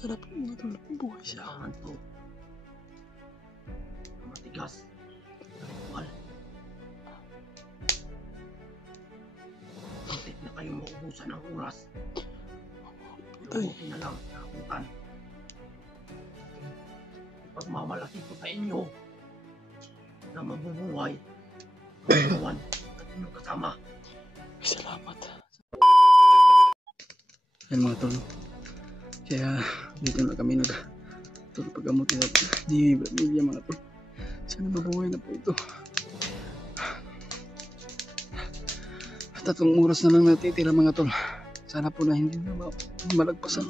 Sarap mga tol, buhay siya. Kailangan to. Matigas. Ritual. Muntik na kayo maubusan ng oras. Mabuti na lang, nakakutan. Ipagmamalaki ko sa inyo na mabubuhay ang kawan at inyong kasama. Salamat. Yan mga tol. Kaya dito na kami nagtulog paggamutin ni Bramilia mga tol. Sana mabuhay na po ito. 3 oras na lang natitira mga tol. Sana po na hindi na malagpasan.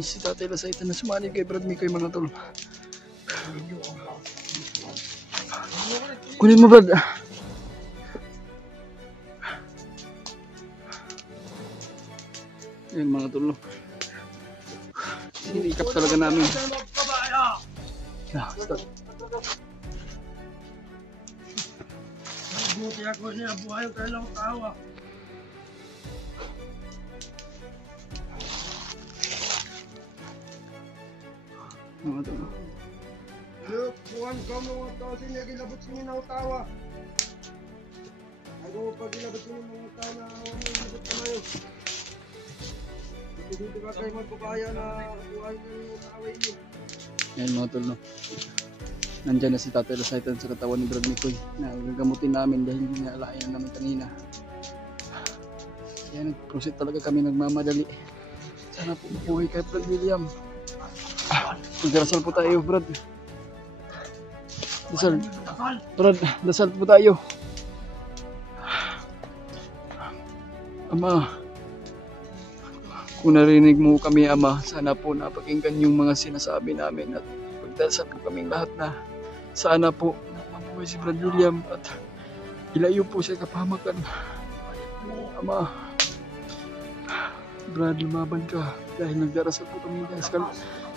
Si Tatay Lasaitan na sumali kay Brad Mikoy mga tol. Kunin mo Brad. Ayan mga tol. Sinikap talaga namin. Start. Mabuti ako niya buhay ang kailang tawa. Mga tol. Kuhan ka mga tao sa inyo, gilabot sa inyo na utawa. Ako pag gilabot sa inyo mga tao na awan mo gilabot ka na yun. Dito ka kayo magpapaya na buhay na yung utawa inyo. Ayan mga tol no. Nandyan na si Tatay Lasaitan sa katawan ni Brad Mikoy na gagamutin namin dahil inaalayan namin kanina. Kaya nag-proceed talaga kami, nagmamadali. Sana po mabuhay kay Brad William. Magdarasal po tayo Brad. Dasal. Brad, dasal po tayo. Ama, kung narinig mo kami Ama, sana po napakinggan yung mga sinasabi namin at pagdasal po kaming lahat na sana po mabuhay si Brad William at ilayo po siya kapahamakan. Ama, Brad, lumaban ka dahil nagdarasal po kami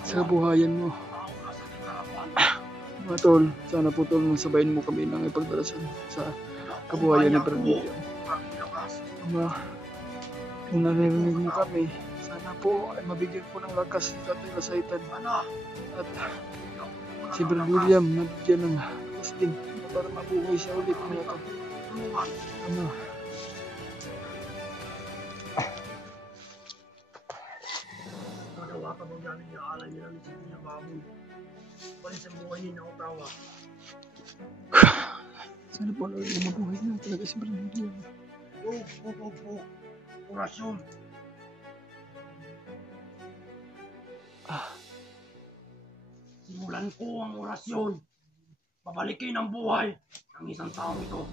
sa kabuhayan mo. Mga tol, sana po tol sabayin mo kami ng ipagdarasal sa kabuhayan ni Brad William. Ama, kung narinig mo kami, sana po ay mabigyan po ng lakas si Tatay Lasaitan at si Brad William nabigyan ng lakas din para mabuhay siya ulit mga tol. Ama, Nagawa ka ba namin yung alay nila ni Sina Baboy? Palis ang buhay niya na utawa. sana po mabuhay na talaga si Brad William. Orasyon. Simulan ko ang orasyon. Pabalikin ang buhay ng isang taong ito.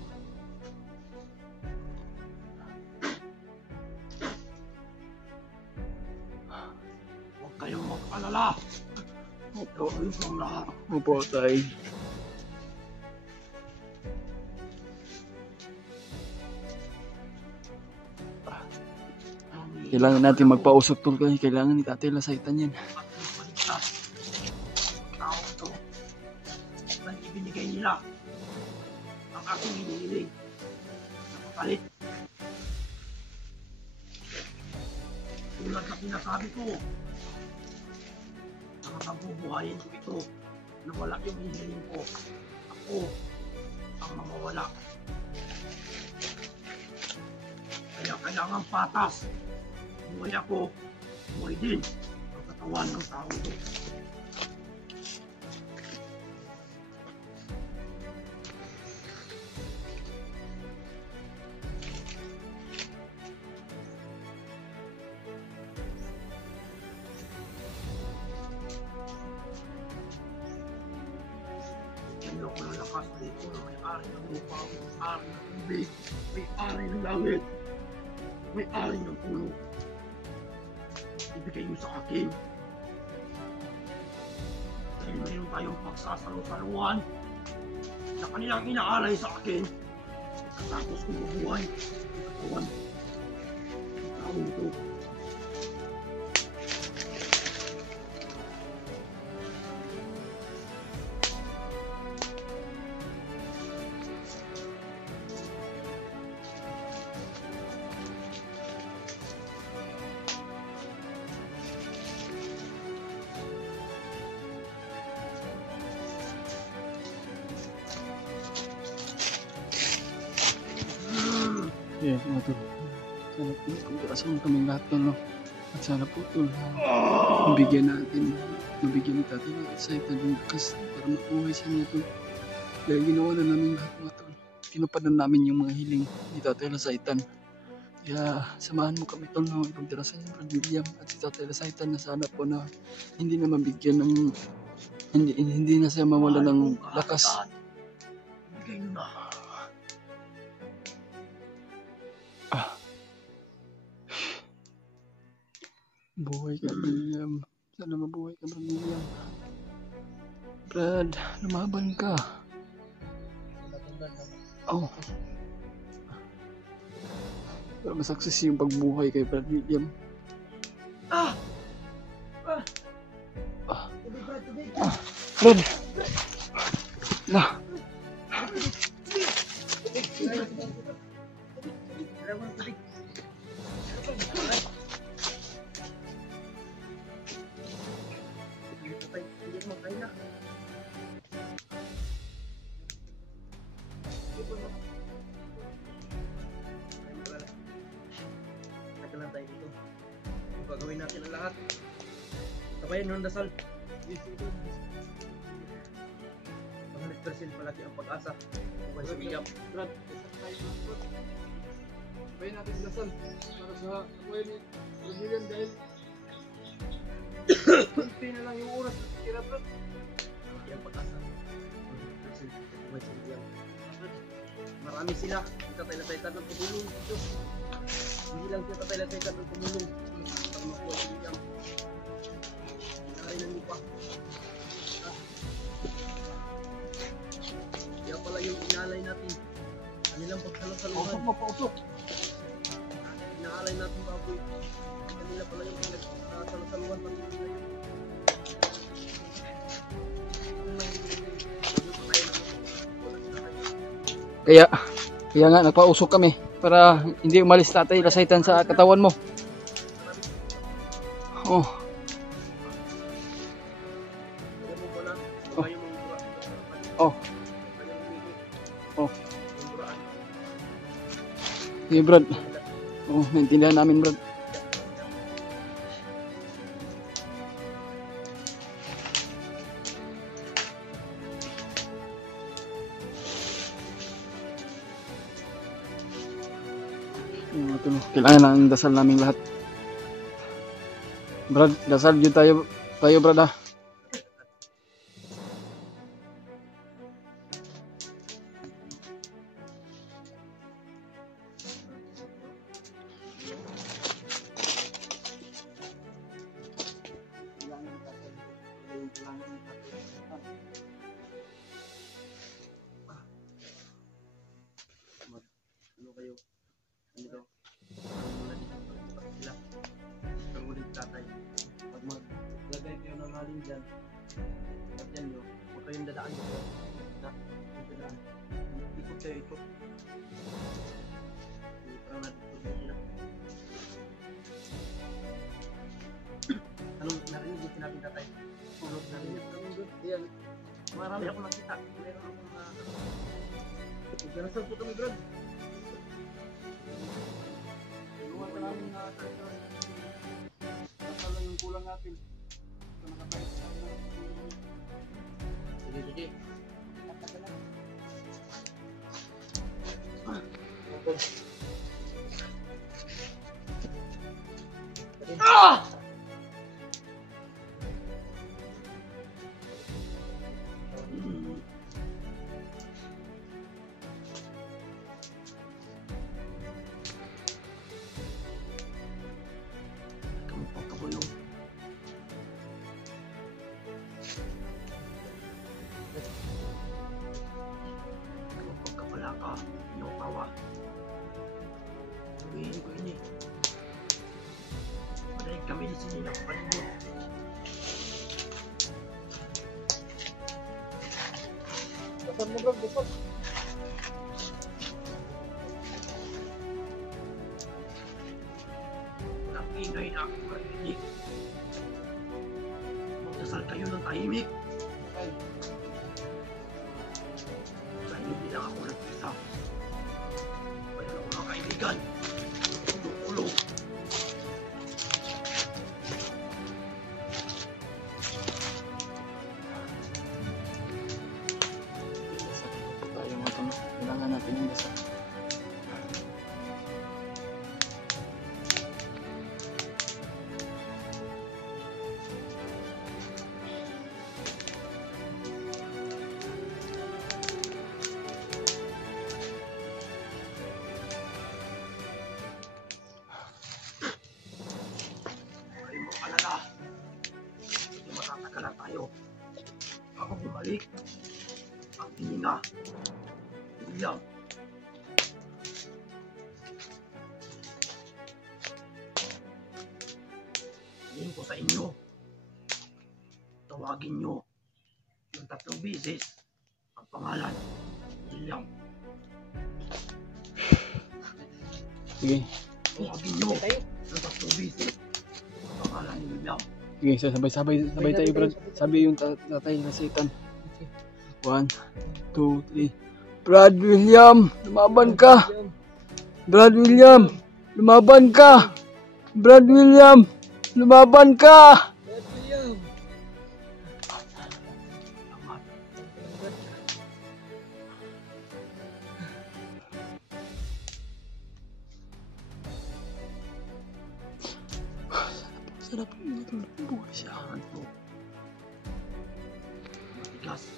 Huwag kayong mag-alala. Opo, Gawin ko ang lahat. opo tay. Kailangan natin magpausok tol kasi kailangan ni Tatay Lasaitan yan. At maligtas. Tao ito. At ibinigay nila ang aking hinihiling. Nakapalit. Tulad na sinasabi ko, ang mabubuhayin ko ito na wala yung hinihiling ko. Ako ang mamawala. Kaya kailangan patas. Buhay ako, buhay din ang katawan ng tao ito. Kaya ko ng lakas dito na may-ari ng lupa, may-ari ng tubig, may-ari ng langit, may-ari ng puno. Ibigay mo sa akin. Dahil mayroon tayong pagsasalo-saluhan na kanilang inaalay sa akin. Katapos kong mabuhay, katawan, ang taong ito. Yeah, mga tol. Sana po pagkakasan kaming lahat tol, no? At sana po tol, mabigyan ni tatay ng excited ng bukas para makuhay sa niya tol. Dahil ginawa na namin lahat mga tol. Tinupad na namin yung mga hiling ni Tatay Lasaitan. Kaya samahan mo kami tol na ipagdarasan yung Brad William at si Tatay Lasaitan na sana po na hindi na mabigyan ng hindi na siya mawala ng lakas. Bigay nyo na. Buhay ka, William. Sana mabuhay ka, Brad William. Brad, lumaban ka. Oh. Para masakses yung pagbuhay kay Brad William. Brad! Na! Nagkalan tayo dito. Gagawin natin ang lahat. Sabayan nung dasal. 100% palagi ang pag-asa. Buhay sa William. Brad, sabayin natin si Lasal para sa buhay ni Brad William dahil kunti na lang yung oras na tira, Brad. Palagi ang pag-asa. 100% buhay sa William. Marami sila. Ang Tatay Lasaitan ng tumulong dito. Hindi lang siya Tatay Lasaitan ng tumulong. Ang makuha si William. Hinari ng lupa. Kaya pala yung inaalay natin. Kanilang pagsalusaluhan. Pausok! Inaalay natin baboy. Kanila pala yung pagsalusaluhan ng ngayon. Kaya nga nagpausok kami para hindi umalis Tatay Lasaitan sa katawan mo. Oh. Oh. Oh. Sige, Brad. Oh, naintindihan namin, Brad. Kailangan lang dasal namin lahat. Brad, dasal yun tayo Brad ha. Ano kayo? Ano daw? Sila. Ang ulit tatay. Pag maglagay kayo ng halin dyan, at yan nyo, huwag kayong dadaan dito. Na, yung dadaan. Ikot kayo, ikot. Parang natin sila. Anong narinig yung sinabi tatay? Anong narinig? Anong doon? Ayan. Marami akong nakita. Meron akong nagdarasal po kami, Brad. Inuwan ka namin na dasal lang yung kulang natin. Ito nakapayat sa amin. Sige, sige. Pagkapala ka, iyong tawa. Sabihin ko ini. Padaig kami di sini ng palimot. Dasal mo, Brad, dasal. Walang ingay na akong marinig. Magdasal kayo ng tahimik. Dahil hindi lang ako nag-isa. Mayroon akong mga kaibigan. Bumalik. Ang hininga. William. Hingin ko sa inyo. Tawagin nyo yung 3 beses ang pangalan. William. Sige. Tawagin nyo yung 3 beses ang pangalan ni William. Sige, sabay tayo, Brad. Sabi yung tatay na Satan. 1, 2, 3. Brad William, lumaban ka! Brad William, lumaban ka! Brad William, lumaban ka! Sarap yung buhay siya. Ito. Matigas.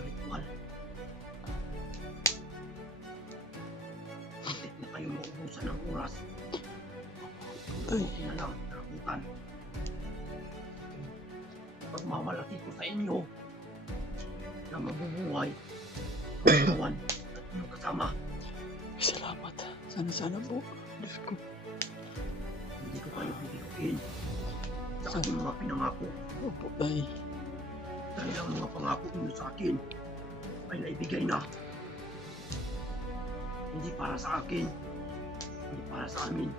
Ritual. Bakit na kayo maubusan ng oras? Buti na lang, nakakutan. Pagmamalaki ko sa inyo na mabubuhay ang kawan at inyong kasama. Salamat. Sana po. Diyos ko. Hindi ko kayo bibiguin sa aking mga pinangako. Opo, tay. Dahil ang mga pangako ninyo sa akin ay naibigay na. Hindi para sa akin, hindi para sa amin.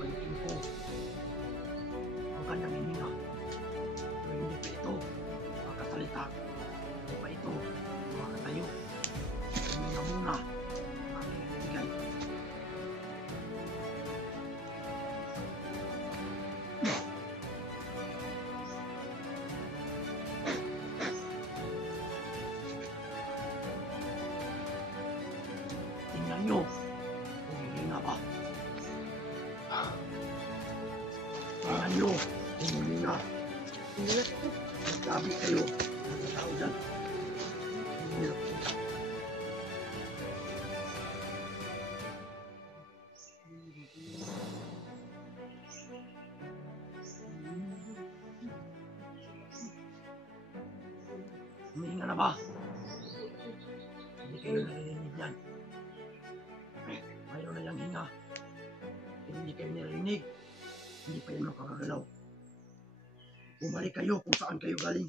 Balikin ko ang kanyang hininga. Pero hindi pa ito makasalita. Hindi pa ito makatayo. Hininga muna ang ibigay. Tingnan nyo kung hihinga ba. Tingnan nyo kung hihinga. Magsabi kayo ng tao dyan. Hirap ko. Humihinga na ba? Hindi kayo narinig yan. Mayroon na yung hinga. Hindi kayo narinig. Hindi pa yun makakagalaw. Bumalik kayo kung saan kayo galing.